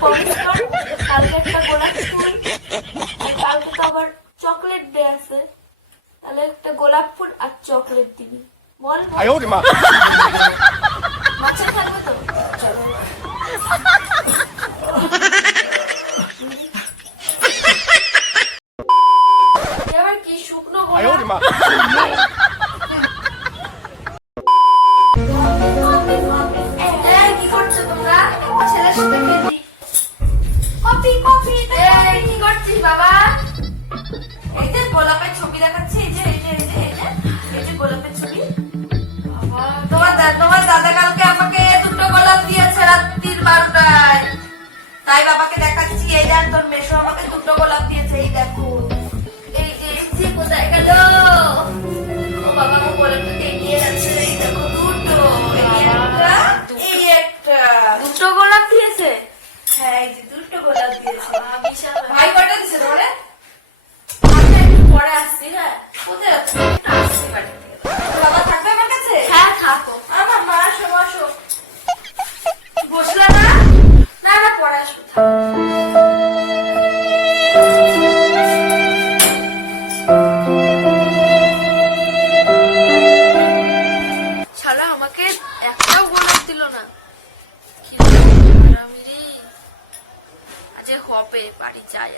Promise কর কালকে একটা গোলাপ ফুল আর কালকে তো আবার চকলেট ডে আছে, তাহলে একটা গোলাপ ফুল আর চকলেট দিবি। বল বাচ্চা থাকবে তো? এবার কি শুকনো গোলাপ? কি করছো তোমরা? ছেলের সাথে খেলি। কপি কপি কি করছিস বাবা? এই যে গোলাপের ছবি দেখাচ্ছি, এই যে গোলাপের ছবি। তোমার দাদা কালকে আমাকে দুটো গোলাপ দিয়েছে রাত্রির 12টায়, তাই বাবাকে দেখাচ্ছি। এই দেখ তোর মেশো আমাকে দুটো গোলাপ দিয়েছে, এই দেখো। এই যে কোথায় গেল? ও বাবা আমার গোলাপটা এগিয়ে যাচ্ছে, এই দেখো দুটো, এই একটা দুটো গোলাপ দিয়েছে। হ্যাঁ এই যে দুটো গোলাপ দিয়েছে। ভাই কটা দিছে ধরে? আমি একটু পরে আসছি। হ্যাঁ কোথায় যাচ্ছ? আসছি বাড়ি থেকে। বাবা থাকবে আমার কাছে? হ্যাঁ থাকো। আমার মা আসো বসো। বসলা না? না না পরে আসবো। শালা আমাকে একটাও গোলাপ দিল না। কি আমি রে, আজকে হবে বাড়ি যাই।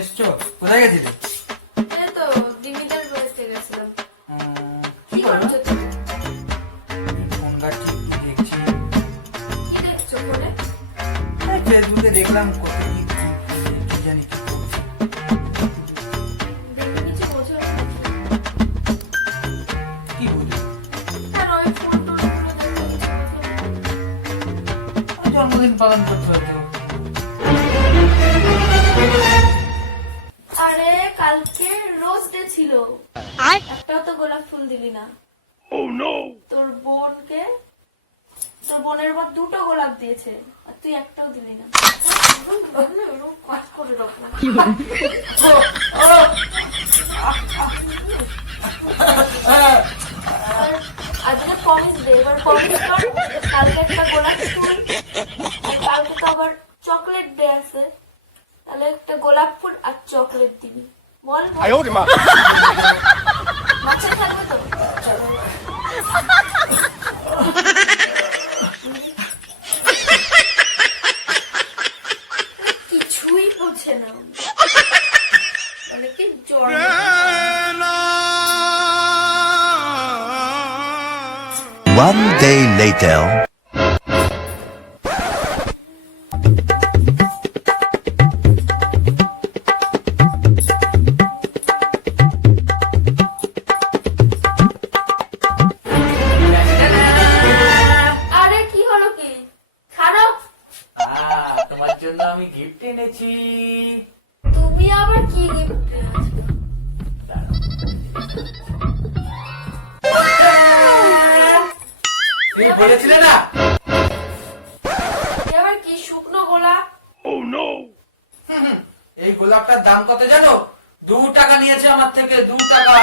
এসছো? কোথায় গেছিলে? এই তো দিমিটার বাড়িতে গেছিলাম। কি করছো তুমি? ফোন ঘাটছি, কি দেখছি। কি দেখছো ফোনে? ফেসবুকে দেখলাম কত কি জানি কি করছে। দেখে কিছু বোঝো না? কি বলি? আর ওই ফোন টোন গুলো দেখে কিছু বোঝো না? জন্মদিন পালন করতে হতো। আরে কালকে রোজ ডে ছিল, একটাও তো গোলাপ ফুল দিলি না। তোর বোনের বার দুটো গোলাপ দিয়েছে আর তুই একটাও দিলি না। আজকে প্রমিস দে, এবার প্রমিস কর কালকে একটা গোলাপ ফুল আর কালকে তো আবার চকলেট ডে আছে, তাহলে একটা গোলাপ ফুল আর চকলেট দিবি। বল বাচ্চা থাকবে তো? কিছুই বোঝে না, মানে কি জ্বর। One day later. আরে কি হলো কি? খারাপ? তোমার জন্য আমি গিফট এনেছি। তুমি আবার কি গিফট এনেছো? তুমি বলেছিলে না? এবার কি শুকনো গোলাপ? এই গোলাপটার দাম কত জানো? 2 টাকা নিয়েছে আমার থেকে, 2 টাকা।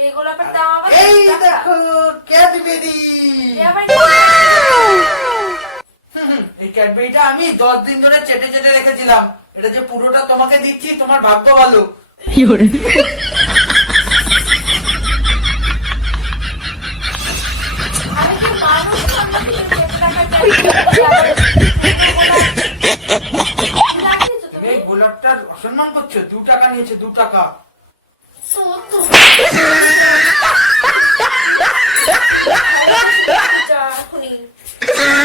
এই গোলাপের দাম আবার এই 2 টাকা? দেখো ক্যাডবেরি। এবার এই ক্যাডবেরিটা আমি 10 দিন ধরে চেটে চেটে রেখেছিলাম। এটা যে পুরোটা তোমাকে দিচ্ছি, তোমার ভাগ্য ভালো। আমি কি মানুষ নাকি 1 টাকা চাই? এই গোলাপটার অসম্মান করছো? 2 টাকা নিয়েছে, 2 টাকা। হ্যাঁ